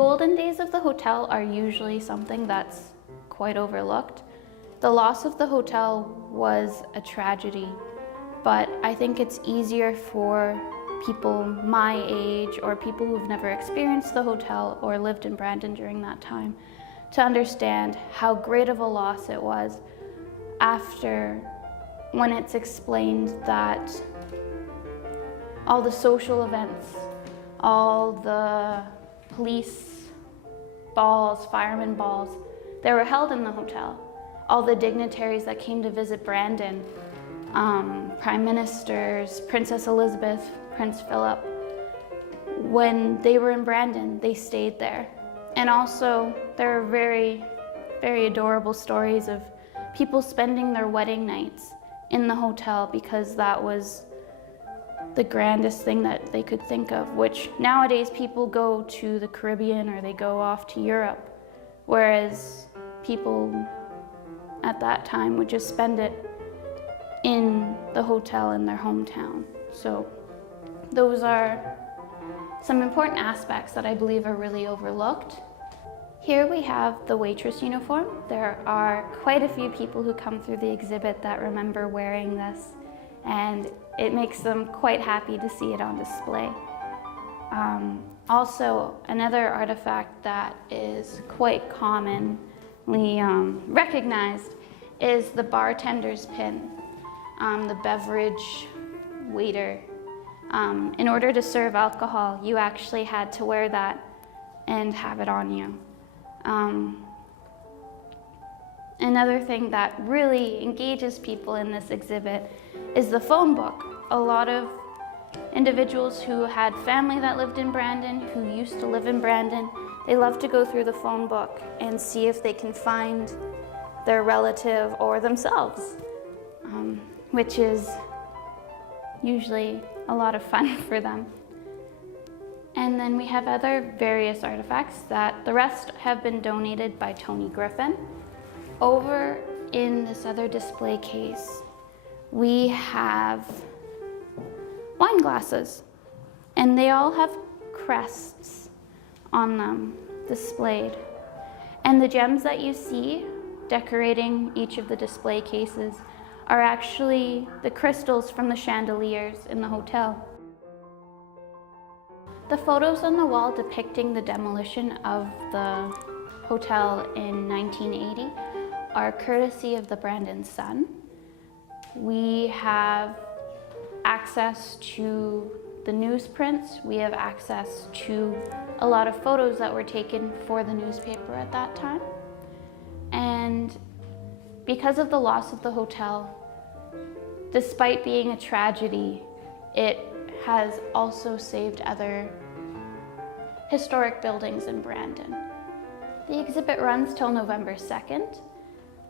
golden days of the hotel are usually something that's quite overlooked. The loss of the hotel was a tragedy, but I think it's easier for people my age or people who've never experienced the hotel or lived in Brandon during that time to understand how great of a loss it was after when it's explained that all the social events, all the police balls, fireman balls, they were held in the hotel. All the dignitaries that came to visit Brandon, prime ministers, Princess Elizabeth, Prince Philip, when they were in Brandon, they stayed there. And also, there are very, very adorable stories of people spending their wedding nights in the hotel because that was the grandest thing that they could think of, which nowadays people go to the Caribbean or they go off to Europe, whereas people at that time would just spend it in the hotel in their hometown. So those are some important aspects that I believe are really overlooked. Here we have the waitress uniform. There are quite a few people who come through the exhibit that remember wearing this, and it makes them quite happy to see it on display. Also, another artifact that is quite commonly recognized is the bartender's pin, the beverage waiter. In order to serve alcohol, you actually had to wear that and have it on you. Another thing that really engages people in this exhibit is the phone book. A lot of individuals who had family that lived in Brandon, who used to live in Brandon, they love to go through the phone book and see if they can find their relative or themselves, which is usually a lot of fun for them. And then we have other various artifacts that the rest have been donated by Tony Griffin. Over in this other display case, we have wine glasses, and they all have crests on them displayed. And the gems that you see decorating each of the display cases are actually the crystals from the chandeliers in the hotel. The photos on the wall depicting the demolition of the hotel in 1980 are courtesy of the Brandon Sun. We have access to the newsprints. We have access to a lot of photos that were taken for the newspaper at that time. And because of the loss of the hotel, despite being a tragedy, it has also saved other historic buildings in Brandon. The exhibit runs till November 2nd.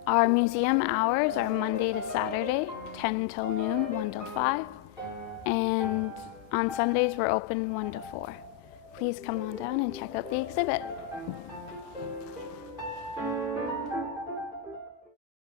Our museum hours are Monday to Saturday, 10 till noon, 1 till 5. And on Sundays, we're open 1 to 4. Please come on down and check out the exhibit.